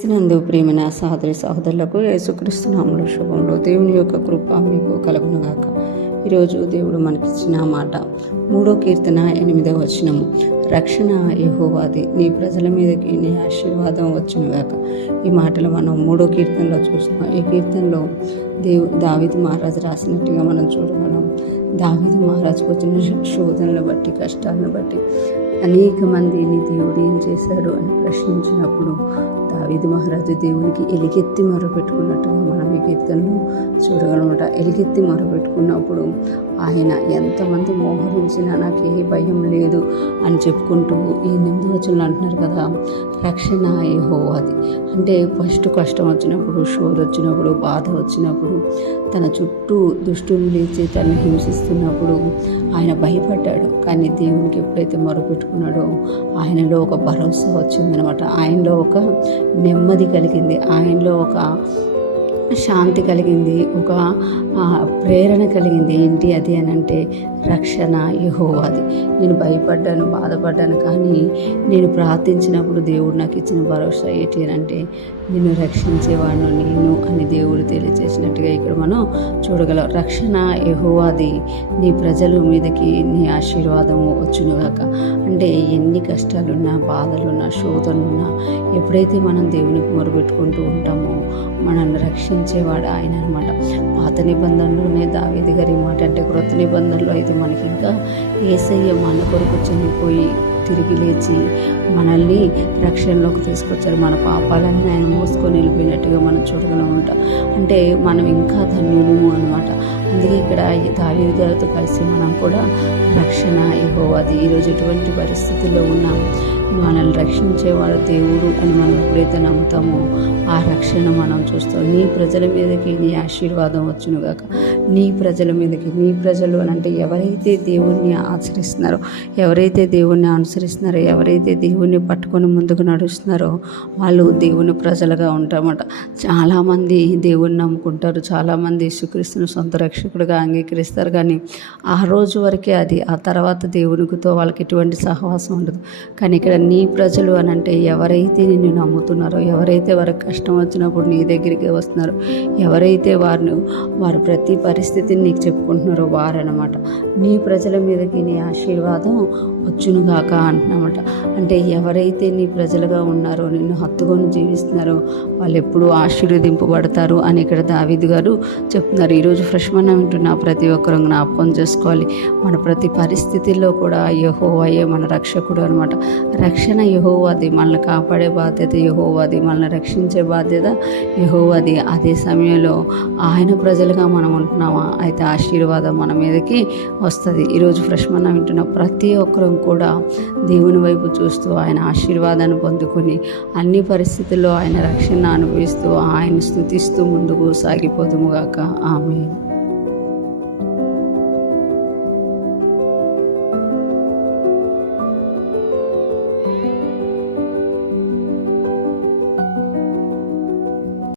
క్రీస్తునందు ప్రియమైన సహోదరి సహోదరులకు యేసుక్రీస్తు నామములో శుభములు. దేవుని యొక్క కృప మీకు కలుగునుగాక. ఈరోజు దేవుడు మనకిచ్చిన మాట 3వ కీర్తన 8వ వచనము. రక్షణ యెహోవాది, నీ ప్రజల మీదకి నీ ఆశీర్వాదం వచ్చునుగాక. ఈ మాటలు మనం 3వ కీర్తనలో చూస్తున్నాం. ఈ కీర్తనలో దావీదు మహారాజు రాసినట్టుగా మనం చూడగలం. దావీదు మహారాజుకు వచ్చిన శోధనలు బట్టి, కష్టాలను బట్టి అనేక మందిని దేవుడు ఏం చేశాడు అని ప్రశ్నించినప్పుడు దావీదు మహారాజు దేవునికి ఎలుగెత్తి మొరపెట్టుకున్నట్టుగా మనం ఈ కీర్తనలో చూడగలమట. ఎలుగెత్తి మొరపెట్టుకున్నప్పుడు ఆయన ఎంతమంది మోహరించినా నాకు ఏ భయం లేదు అని చెప్పుకుంటూ ఈ 8వ వచనంలో అంటున్నారు కదా, రక్షణ యెహోవాది. అంటే ఫస్ట్ కష్టం వచ్చినప్పుడు, శోధ వచ్చినప్పుడు, బాధ వచ్చినప్పుడు, తన చుట్టూ దుష్టులు లేచి తనను హింసిస్తున్నప్పుడు ఆయన భయపడ్డాడు. కానీ దేవునికి ఎప్పుడైతే మొరపెట్టుకున్నాడో ఆయనలో ఒక భరోసా వచ్చిందనమాట. ఆయనలో ఒక నెమ్మది కలిగింది, ఆయనలో ఒక శాంతి కలిగింది, ఒక ప్రేరణ కలిగింది. ఏంటి అది అని అంటే రక్షణ యెహోవాది. నేను భయపడ్డాను, బాధపడ్డాను, కానీ నేను ప్రార్థించినప్పుడు దేవుడు నాకు ఇచ్చిన భరోసా ఏంటి అని అంటే నిన్ను రక్షించేవాడిను నేను అని దేవుడు తెలియజేసినట్టుగా ఇక్కడ మనం చూడగలం. రక్షణ యెహోవాది, నీ ప్రజల మీదకి నీ ఆశీర్వాదము వచ్చునుగాక. అంటే ఎన్ని కష్టాలున్నా, బాధలున్నా, శోధనలున్నా ఎప్పుడైతే మనం దేవునికి మొరపెట్టుకుంటూ ఉంటామో మనల్ని రక్షించేవాడు ఆయన అనమాట. పాత నిబంధనలోనే దావీదు గారి మాట అంటే, క్రొత్త నిబంధనలో అయితే మనకి ఇంకా యేసయ్య మన కొరకు చనిపోయి తిరిగి లేచి మనల్ని రక్షణలోకి తీసుకొచ్చారు. మన పాపాలన్నీ ఆయన మోసుకొని వెళ్ళిపోయినట్టుగా మనం చూడగలమంట. అంటే మనం ఇంకా ధన్యులము అనమాట. అందుకే ఇక్కడ దావీదు గారితో కలిసి మనం కూడా రక్షణ యెహోవాది. ఈరోజు ఎటువంటి పరిస్థితుల్లో ఉన్నాం, మనల్ని రక్షించేవాడు దేవుడు అని మనం ఎప్పుడైతే నమ్ముతామో ఆ రక్షణ మనం చూస్తాం. నీ ప్రజల మీదకి నీ ఆశీర్వాదం వచ్చునుగాక. నీ ప్రజల మీదకి, నీ ప్రజలు అని అంటే ఎవరైతే దేవుణ్ణి ఆచరిస్తున్నారో, ఎవరైతే దేవుణ్ణి అనుసరిస్తున్నారో, ఎవరైతే దేవుణ్ణి పట్టుకొని ముందుకు నడుస్తున్నారో వాళ్ళు దేవుని ప్రజలుగా ఉంటారన్నమాట. చాలామంది దేవుణ్ణి నమ్ముకుంటారు, చాలామంది యేసుక్రీస్తును సొంత రక్షకుడిగా అంగీకరిస్తారు, కానీ ఆ రోజు వరకే అది. ఆ తర్వాత దేవునితో వాళ్ళకి ఎటువంటి సహవాసం ఉండదు. కానీ ఇక్కడ నీ ప్రజలు అని అంటే ఎవరైతే నిన్ను నమ్ముతున్నారో, ఎవరైతే వారికి కష్టం వచ్చినప్పుడు నీ దగ్గరికి వస్తున్నారో, ఎవరైతే వారు ప్రతి పరిస్థితిని నీకు చెప్పుకుంటున్నారో వారనమాట. నీ ప్రజల మీదకి నీ ఆశీర్వాదం వచ్చునుగాక అంటున్నమాట. అంటే ఎవరైతే నీ ప్రజలుగా ఉన్నారో, నిన్ను హత్తుకొని జీవిస్తున్నారో వాళ్ళు ఎప్పుడూ ఆశీర్వదింపబడతారు అని ఇక్కడ దావీదు గారు చెప్తున్నారు. ఈరోజు ఫ్రెష్ మనం వింటున్న ప్రతి ఒక్కరూ జ్ఞాపకం చేసుకోవాలి, మన ప్రతి పరిస్థితుల్లో కూడా యెహోవాయే మన రక్షకుడు అనమాట. రక్షణ యెహోవాది, మనల్ని కాపాడే బాధ్యత యెహోవాది, మనల్ని రక్షించే బాధ్యత యెహోవాది. అదే సమయంలో ఆయన ప్రజలుగా మనం ఉంటున్నామా అయితే ఆశీర్వాదం మన మీదకి వస్తుంది. ఈరోజు ఫ్రెష్ మనం వింటున్న ప్రతి ఒక్కరూ కూడా దేవుని వైపు చూస్తూ ఆయన ఆశీర్వాదాన్ని పొందుకొని అన్ని పరిస్థితుల్లో ఆయన రక్షణ అనుభవిస్తూ ఆయన స్తుతిస్తూ ముందుకు సాగిపోదుముగాక. ఆమేన్.